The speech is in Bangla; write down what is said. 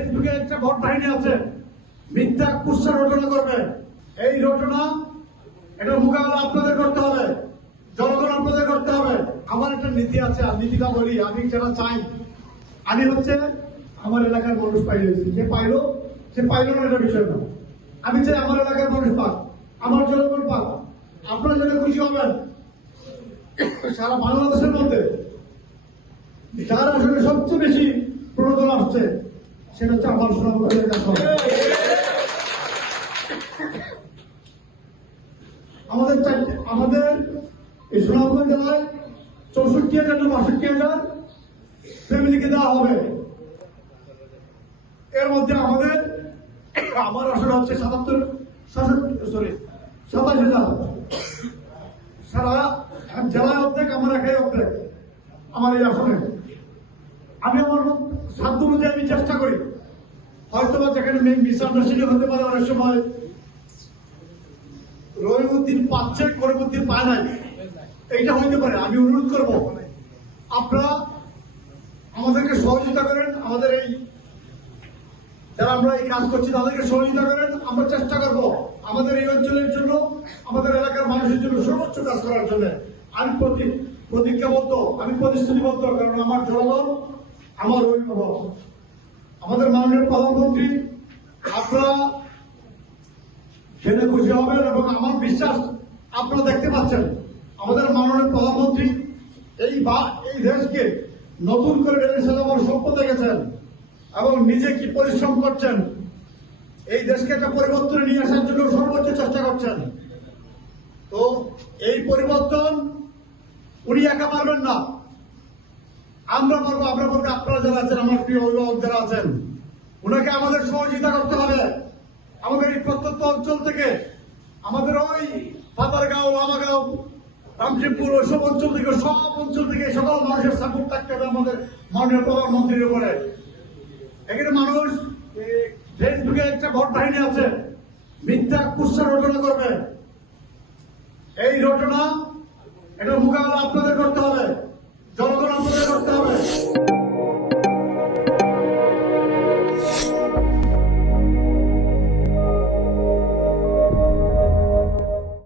ফেসবুকে একটা ভোট বাহিনী আছে, মিথ্যা কুৎসা রটনা করবে। এই রটনা এটা মোকাবেলা আপনাদের করতে হবে, জনগণ আপনাদের করতে হবে। আমার একটা নীতি আছে, আর নীতিটা বলি, আমি যেটা চাই, আমি হচ্ছে আমার এলাকার মানুষ পাইলে, যে পাইলো সে পাইলো না, এটা বিষয় না। আমি চাই আমার এলাকার মানুষ পাক, আমার জনগণ পাক। আপনারা যেন খুশি হবেন। সারা বাংলাদেশের মধ্যে যার আসলে সবচেয়ে বেশি প্রণোদনা আসছে সেটা হচ্ছে আমার সুনামগঞ্জের কাছে। আমাদের এই সুনামগঞ্জ জেলায় 64,000 না 62,000 ফ্যামিলিকে দেওয়া হবে। এর মধ্যে আমার আসলে হচ্ছে 27,000 সারা জেলায় অর্ধেক, আমার একাই অর্ধেক আমার এই আসনে। আমি আমার সাধ্য অনুযায়ী আমি চেষ্টা করি। হয়তো বা যেখানে মিসআন্ডারস্ট্যান্ডিং হতে পারে, অনেক সময় রহিমউদ্দিন পাচ্ছে, করিমউদ্দিন পায় নাই, এইটা হইতে পারে। আমি অনুরোধ করবো আপনারা আমাদেরকে সহযোগিতা করেন, আমাদের এই যারা আমরা এই কাজ করছি তাদেরকে সহযোগিতা করেন। আমরা চেষ্টা করবো আমাদের এই অঞ্চলের জন্য, আমাদের এলাকার মানুষের জন্য সর্বোচ্চ কাজ করার জন্য। আমি প্রতিজ্ঞাবদ্ধ, আমি প্রতিশ্রুতিবদ্ধ, কারণ আমার জনগণ আমার অভিভাবক, আমাদের মাননীয় প্রধানমন্ত্রী। আপনারা সেটা খুশি হবেন এবং আমার বিশ্বাস আপনারা দেখতে পাচ্ছেন আমাদের মাননীয় প্রধানমন্ত্রী এই দেশকে নতুন করে ডেলি সাজাবার স্বপ্ন দেখেছেন এবং নিজে কি পরিশ্রম করছেন, এই দেশকে একটা পরিবর্তনে নিয়ে আসার জন্য সর্বোচ্চ চেষ্টা করছেন। তো এই পরিবর্তন উনি একা পারবেন না, আমরা পারবো। আপনারা যারা আছেন, আমার প্রিয় অভিভাবক যারা আছেন, ওনাকে আমাদের সহযোগিতা করতে হবে। আমাদের এই প্রত্যন্ত অঞ্চল থেকে, আমাদের ওই পাতারগাঁও, লামাগাঁও, রামশিবপুর, ওইসব অঞ্চল থেকে, সব অঞ্চল থেকে সকল মানুষের সাপোর্ট থাকতে হবে আমাদের মাননীয় প্রধানমন্ত্রীর উপরে। এখানে মানুষ ফেসবুকে একটা ভোট বাহিনী আছে, মিথ্যা কুৎসা রটনা করবে। এই রটনা এটা মোকাবেলা আপনাদের করতে হবে, জনগণ আপনাদের করতে হবে।